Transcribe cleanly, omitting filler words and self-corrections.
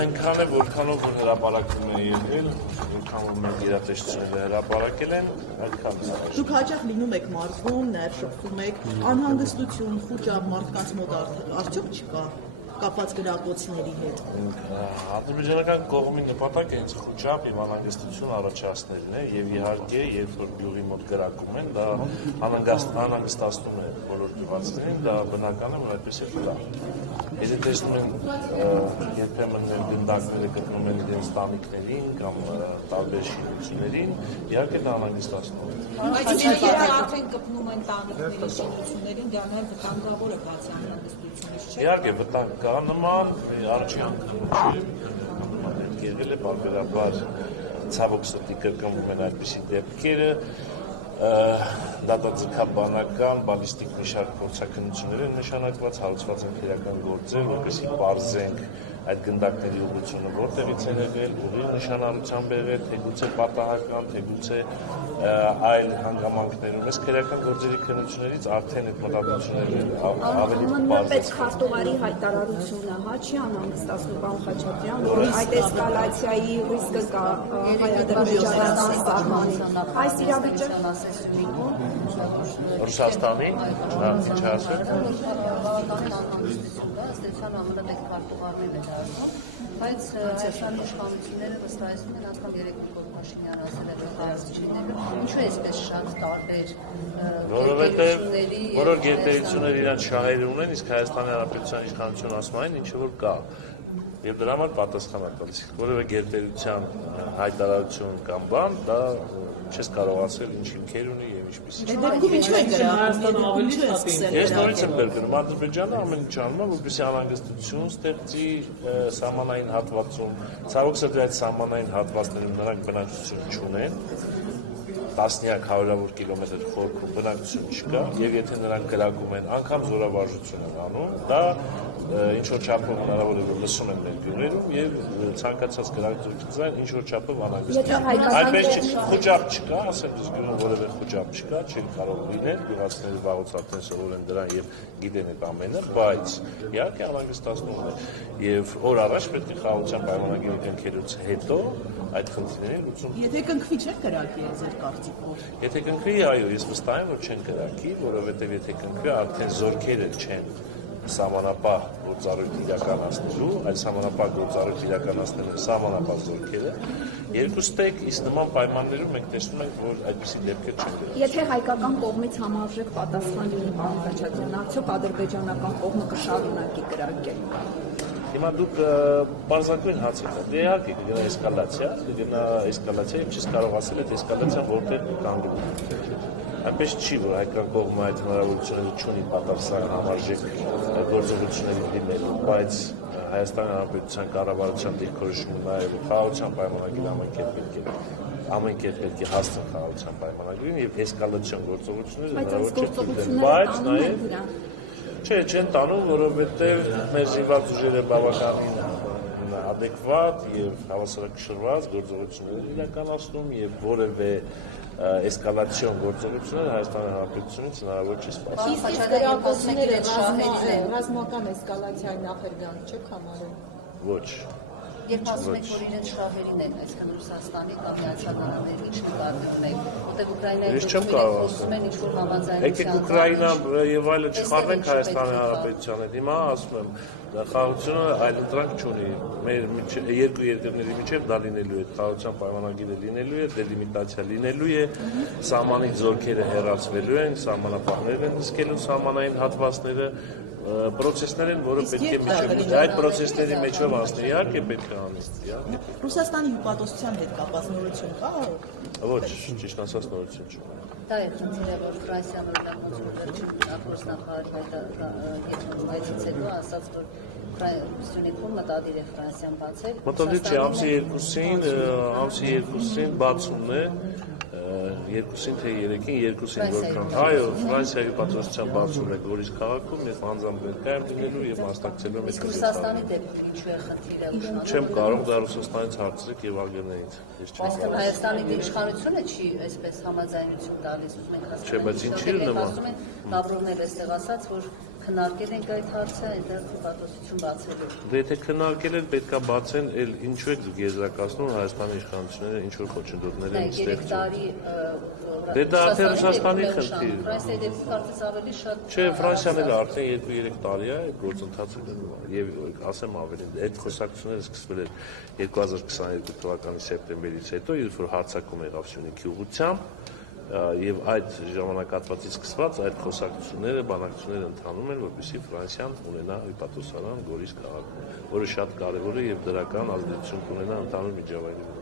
այնքան է, որքանով որ հրապարակում է եղել, այնքան որ մենք իրատեսությունները հրապարակել են, այնքան է։ Դուք հաճախ լինում եք մարզվում, ներշփվում եք, անհանգստություն, խուճապ մարդկանց մոտ արդյոք չկա կապված գրակոչների հետ։ Ադրբեջանական կողմի նպատակը հենց խուճապ եւ անհանգստություն առաջացնելն է եւ իհարկե երբ որ գյուղի մոտ գրակում են, դա անհանգստացնում է բոլոր գյուղացիներին, դա բնական է, որ այդպես է կա։ Եթե տեսնում են երբեմն գնդակները գտնում են իրենց տանիքներին կամ տարբեր շինություններին, իհարկե դա անհանգստացնում է։ Բայց եթե արդեն գտնում են տանիքների շինություններին, դա նաև վտանգավոր է բացի անհանգստությունից, չէ՞։ Իհարկե վտանգ կա նման, առաջին անգամ չի, եղել է բարբերաբար ցավոք սրտի կրկնվում են այդպիսի դեպքերը, դատաձգաբանական, բալիստիկ մի շարք փորձաքննություններ են նշանակված, հարուցված են քրեական գործեր, որպեսզի պարզենք այդ գնդակների ուղղությունը որտեղից է եղել, ուղի նշանառությամբ եղել, թեկուզ է պատահական, թեկուզ է այլ հանգամանքներում, այս քրեական գործերի քննություններից արդեն այդ մտածությունները ավելի պարզ պետք հարտուղարի հայտարարությունը, հա, չի անհանգստացնում պարոն Խաչատրյան, որ այդ էսկալացիայի ռիսկը կա Հայ-Ադրբեջանական սահմանին։ Այս իրավիճակը Ռուսաստանի, ինչ ասել։ Բայց Հայաստանի իշխանությունները վստահեցնում են անգամ Նիկոլ Փաշինյանը ասել է, որ հարցը չի եղել, ինչու է այսպես շատ տարբեր որովհետև բոլոր գերտերությունները իրենց շահերը ունեն, իսկ Հայաստանի Հանրապետության իշխանությունը ասում են ինչը որ կա։ Եվ դրա համար պատասխան է տալիս։ Որևէ գերտերության հայտարարություն կամ բան, դա չես կարող ասել ինչ հիմքեր ունի եւ ինչպիսի։ Դեպքում ինչու է Հայաստանը ավելի շատ է։ Ես նորից եմ բերում Ադրբեջանը ամեն ինչ անում է, որպեսզի անհանգստություն ստեղծի սահմանային հատվածում։ Ցավոք սրտի այդ սահմանային հատվածներում նրանք բնակչություն չունեն։ Տասնյակ հարյուրավոր կիլոմետր խորքում բնակչություն չկա եւ եթե նրանք գրակում են, անգամ զորավարժություն են անում, դա ինչ որ չափով հնարավոր է որ լսում են մեր գյուղերում եւ ցանկացած գրակցության ինչ որ չափով անհանգստություն։ Այդպես խոճապ չկա, ասեմ դες գյուղում որևէ խոճապ չկա, չի կարող լինել, գյուղացիները վաղուց արդեն սովոր են դրան եւ գիտեն այդ ամենը, բայց իհարկե անհանգստացնում է եւ օր առաջ պետք է խաղաղության պայմանագիրը կնքելուց հետո այդ խնդիրներին լուծում։ Եթե կնքվի չէ կրակի ձեր կարծիքով։ Եթե կնքվի, այո, ես վստահ եմ որ չեն կրակի, որովհետեւ եթե կնքվի արդեն զորքերը չեն սահմանապահ գործառույթ իրականացնելու, այլ սահմանապահ գործառույթ իրականացնելու սահմանապահ զորքերը, երկուստեք իսկ նման պայմաններում մենք տեսնում ենք, որ այդպիսի դեպքեր չեն եղել։ Եթե հայկական կողմից համարժեք պատասխան լինի պարոն Խաչատրյան, արդյոք ադրբեջանական կողմը կշարունակի կրակել։ Հիմա դուք բարձրակույն հաց եք, դե իհարկե կգնա էսկալացիա, եւ չես կարող ասել այդ էսկալացիան որտեղ կանգնի։ Այնպես չի, որ հայկական կողմը այդ հնարավորությունները չունի պատասխան համարժեք գործողությունների դիմելու, բայց Հայաստանի Հանրապետության կառավարության դիրքորոշումը նաև խաղաղության պայմանագիրը ամեն կերպ պետք է հասցնել խաղաղության պայմանագրին եւ էսկալացիոն գործողությունները հնարավոր չէ, բայց նաև չեն տանում, որովհետեւ մեր զինված ուժերը բավականին adekvat եւ հավասարակշռված գործողություններ իրականացնում եւ որևէ էսկալացիոն գործողություններ Հայաստանի Հանրապետությունից հնարավոր չի սպասել։ Ռազմական էսկալացիայի նախերգանք չեք համարում։ Ոչ։ Երբ ասում եք, որ իրենց շահերին են, այսքան Ռուսաստանի կամ Միացյալ Նահանգների ինչ նկատում եք, որտեղ Ուկրաինայի խոսում են ինչ-որ համաձայնության։ Եկեք Ուկրաինա եւ այլը չխառնենք Հայաստանի Հանրապետության հետ։ Հիմա ասում եմ, խաղաղությունը այլընտրանք չունի։ Մեր երկու երկրների միջև դա լինելու է, խաղաղության պայմանագիրը լինելու է, դելիմիտացիա լինելու է, սահմանից զորքերը հեռացվելու են, սահմանապահներն են նստելու սահմանային հատվածները, պրոցեսներ են, որը պետք է միջև այդ պրոցեսների մեջով անցնել, իհարկե պետք է անցնել։ Ռուսաստանի հպատոսության հետ կապված նորություն կա։ Ոչ, ճիշտ ասած նորություն չկա։ Դա է խնդիրը, որ Ֆրանսիան նախորդ նախարարը այցից հետո ասաց, որ Սյունիքում մտադիր է Ֆրանսիան բացել։ Մտադիր չէ, ամսի 2-ին բացումն է, 2-ին թե 3-ին, 2-ին որքան։ Այո, Ֆրանսիայի պատրաստության բացումն է Գորիս քաղաքում, ես անձամբ ներկայ եմ լինելու եւ մասնակցելու եմ։ Իսկ Ռուսաստանի դեպքում ինչու է խնդիրը։ Չեմ կարող, դա Ռուսաստանից հարցրեք եւ ԱԳՆ-ից։ Այսինքն Հայաստանի իշխանությունը չի այսպես համաձայնություն տալիս, ուզում ենք հասկանալ։ Չէ, բայց ինչի՞ նման։ Լավրովն էլ էստեղ ասաց, որ քննարկել ենք այդ հարցը, այնտեղ հպատոսություն բացելու։ Դե եթե քննարկել են, պետք է բացեն, էլ ինչու եք եզրակացնում Հայաստանի իշխանությունները ինչ որ խոչընդոտներ են 3 տարի Դե դա արդեն Ռուսաստանի խնդիր։ Ֆրանսիայի դեպքում կարծես ավելի շատ Չէ, Ֆրանսիան էլ արդեն 2-3 տարի է գործընթացը գնում եւ ասեմ ավելին, այդ խոսակցությունները սկսվել են 2022 թվականի սեպտեմբերից հետո, երբ որ հարձակում եղավ Սյունիքի ուղղությամբ եւ այդ ժամանակահատվածից սկսված այդ խոսակցությունները, բանակցությունները ընթանում են, որպեսզի Ֆրանսիան ունենա հպատոսարան Գորիս քաղաքում, որը շատ կարեւոր է եւ դրական ազդեցություն կունենա ընդհանուր միջավայրի վրա։